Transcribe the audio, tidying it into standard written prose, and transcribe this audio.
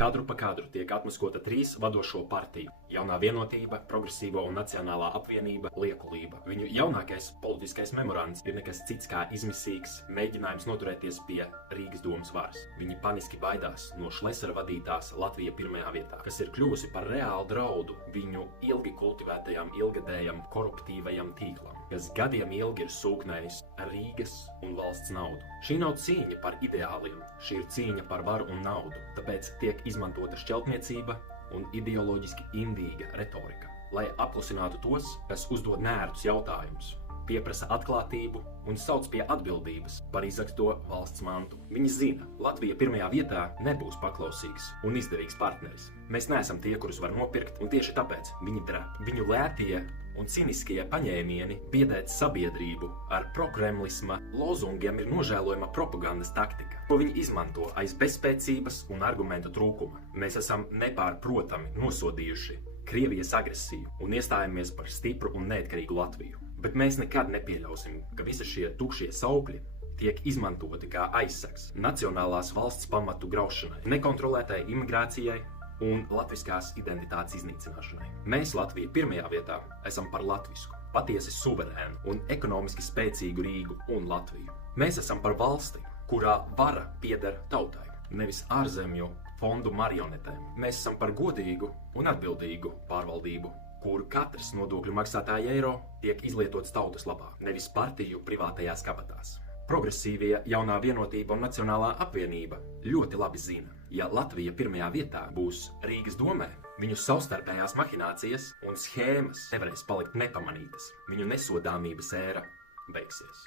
Kadru pa kadru tiek atmaskota 3 vadošo partiju - Jaunā vienotība, Progresīvo un Nacionālā apvienība, Liekulība. Viņu jaunākais politiskais memorands ir nekas cits kā izmisīgs mēģinājums noturēties pie Rīgas domas varas. Viņi paniski baidās no Šlesera vadītās Latvija pirmajā vietā, kas ir kļuvusi par reālu draudu viņu ilgi kultivētajam, ilgadējam, koruptīvajam tīklam, kas gadiem ilgi ir sūknējis Rīgas un valsts naudu. Šī nav cīņa par ideāliem, šī ir cīņa par varu un naudu, tāpēc tiek izmantota šķeltniecība un ideoloģiski indīga retorika, lai apklusinātu tos, kas uzdod nērtus jautājumus, pieprasa atklātību un sauc pie atbildības par izrakto valsts mantu. Viņi zina, Latvija pirmajā vietā nebūs paklausīgs un izdevīgs partneris. Mēs neesam tie, kurus var nopirkt, un tieši tāpēc viņi drēb. Viņu lētie un ciniskie paņēmieni biedēt sabiedrību ar prokremlisma lozungiem ir nožēlojama propagandas taktika, ko viņi izmanto aiz bezspēcības un argumentu trūkuma. Mēs esam nepārprotami nosodījuši Krievijas agresiju un iestājamies par stipru un neatkarīgu Latviju. Bet mēs nekad nepieļausim, ka visi šie tukšie saukļi tiek izmantoti kā aizsegs nacionālās valsts pamatu graušanai, nekontrolētai imigrācijai un latviskās identitātes iznīcināšanai. Mēs, Latvija pirmajā vietā, esam par latvisku, patiesi suverēnu un ekonomiski spēcīgu Rīgu un Latviju. Mēs esam par valsti, kurā vara pieder tautai, nevis ārzemju fondu marionetēm. Mēs esam par godīgu un atbildīgu pārvaldību, kur katrs nodokļu maksātāja eiro tiek izlietots tautas labā, nevis partiju privātajās kabatās. Progresīvie, Jaunā vienotība un Nacionālā apvienība ļoti labi zina, ja Latvija pirmajā vietā būs Rīgas domē, viņu savstarpējās mahinācijas un schēmas nevarēs palikt nepamanītas. Viņu nesodāmības ēra beigsies.